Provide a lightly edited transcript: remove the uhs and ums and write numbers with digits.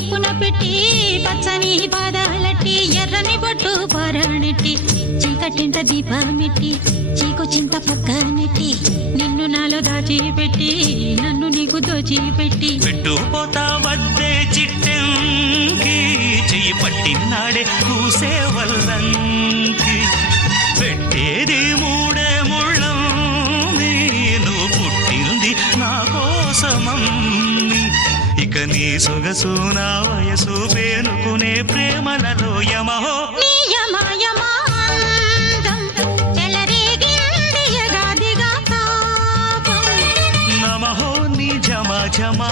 పప్పున పెట్టి పచ్చని పాదాలట్టి ఎర్రని బొట్టు పొరణెట్టి చీకటింట దీపమెట్టి చీకు చింత పక్క నెట్టి నిన్ను నాలో దాచిపెట్టి నన్ను నీకు దోచిపెట్టి పెట్టుపోతా వద్దే చిట్టెంకి చెయ్యి పట్టినాడే కూసే వల్లంకి పెట్టేది మూడే ముళ్ళం నువ్వు పుట్టింది నా కోసమమ్మి ఇక నీ సొగసు నా వయసు పేనుకునే ప్రేమలలో యమహో నమహో నీ జమా జమా